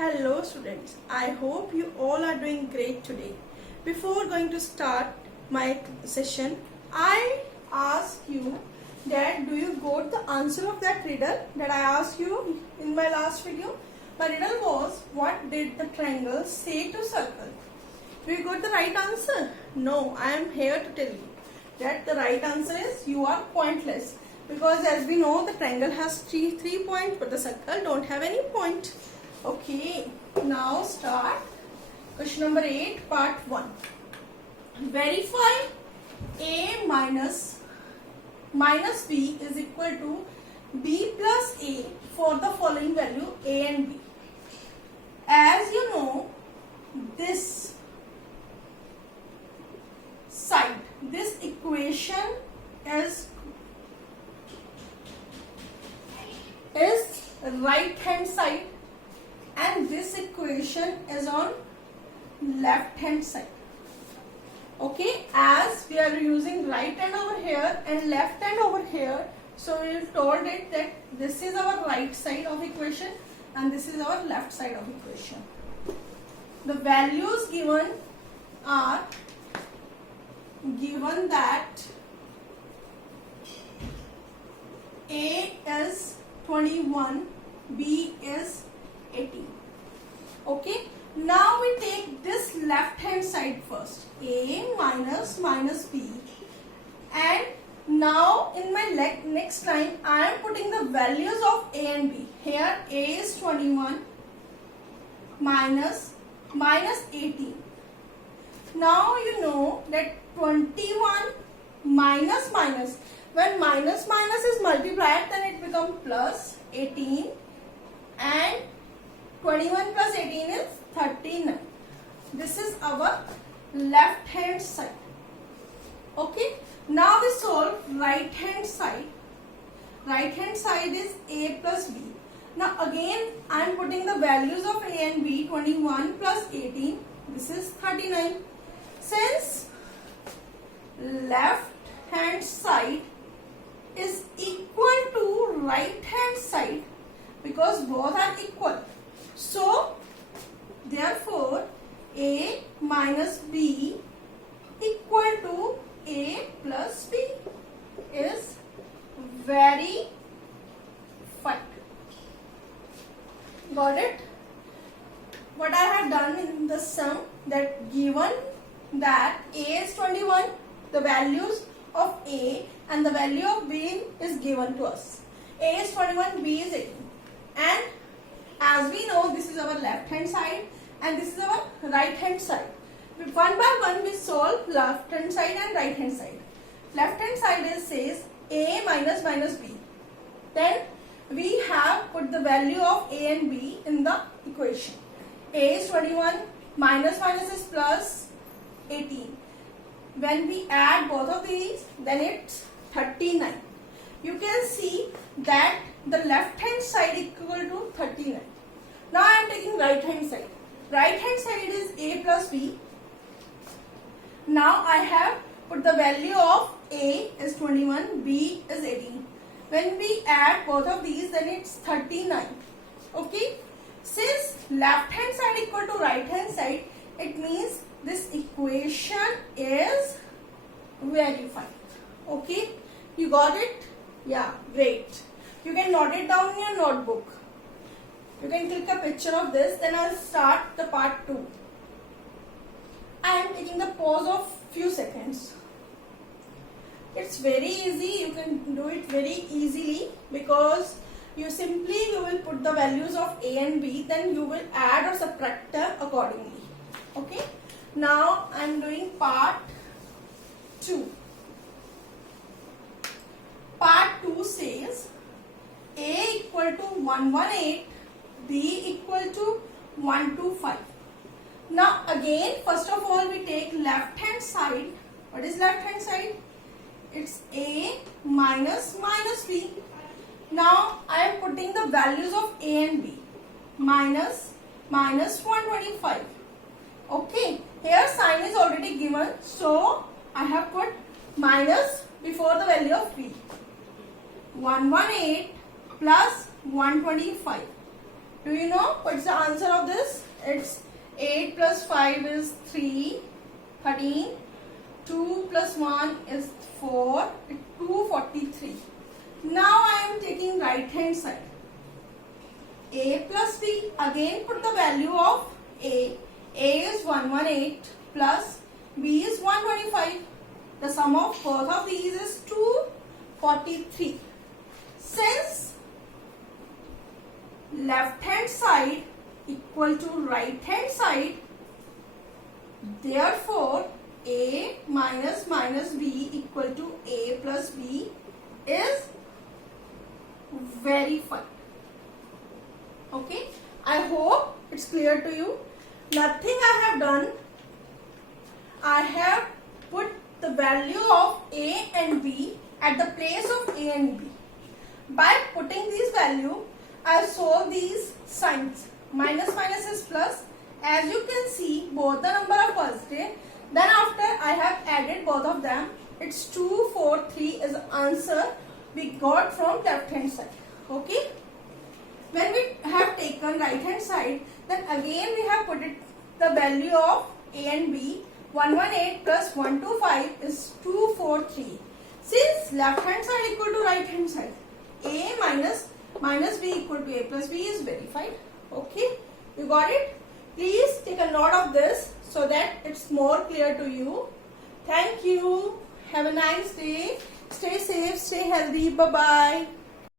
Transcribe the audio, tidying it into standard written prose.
Hello students, I hope you all are doing great today. Before going to start my session, I ask you that do you got the answer of that riddle that I asked you in my last video? My riddle was, what did the triangle say to circle? Do you got the right answer? No, I am here to tell you that the right answer is you are pointless, because as we know the triangle has three points but the circle don't have any point. Okay, now start question number 8 part 1. Verify a minus b is equal to b plus a for the following value a and b. As you know, this side, this equation is right hand side and this equation is on left hand side. Okay, as we are using right hand over here and left hand over here, so we told it that this is our right side of equation and this is our left side of equation. The values given are given that a is 21, b is 18. Okay, now we take this left hand side first, a minus b, and now in my next line I am putting the values of a and b. Here a is 21 minus 18. Now you know that 21 minus, when minus is multiplied then it becomes plus 18, and 21 plus 18 is 39. This is our left hand side. Okay, now we solve right hand side. Right hand side is a plus b. Now again I am putting the values of a and b. 21 plus 18, this is 39. Since left hand side is equal to right hand side, because both are equal, so therefore a minus b equal to a plus b is very fine. Got it? What I have done in the sum, that given that a is 21, the values of a and the value of b is given to us. A is 21, b is 18. And as we know, this is our left hand side and this is our right hand side. One by one we solve left hand side and right hand side. Left hand side says a minus b. Then we have put the value of a and b in the equation. A is 21, minus is plus 18. When we add both of these, then it's 39. You can see that the left hand side equal to 39. Now I am taking right hand side. Right hand side is a plus b. Now I have put the value of a is 21, b is 18. When we add both of these, then it's 39. Okay. Since left hand side equal to right hand side, it means this equation is verified. Okay. You got it? Yeah, great. You can note it down in your notebook. You can click a picture of this, then I'll start the part 2. I am taking the pause of few seconds. It's very easy. You can do it very easily, because you will put the values of a and b, then you will add or subtract them accordingly. Okay. Now I am doing part 2. Part 2 says a equal to 118, b equal to 125. Now again, first of all we take left hand side. What is left hand side? It's a minus b. Now I am putting the values of a and b. Minus 125. Okay, here sign is already given, so I have put minus before the value of b. 118 plus 125. Do you know what's the answer of this? It's 8 plus 5 is 13. 2 plus 1 is 4. It's 243. Now I am taking right hand side. A plus B. Again put the value of A. A is 118 plus B is 125. The sum of both of these is 243. Since left hand side equal to right hand side, therefore A minus B equal to A plus B is verified. Okay, I hope it's clear to you. Nothing I have done. I have put the value of A and B at the place of A and B. By putting these value, I solve these signs. Minus is plus. As you can see, both the number are positive. Then after I have added both of them, it's 243 is the answer we got from left hand side. Okay. When we have taken right hand side, then again we have put it the value of A and B. 118 plus 125 is 243. Since left hand side equal to right hand side, A minus B equal to A plus B is verified. Okay, you got it? Please take a note of this so that it's more clear to you. Thank you. Have a nice day. Stay safe, stay healthy. Bye-bye.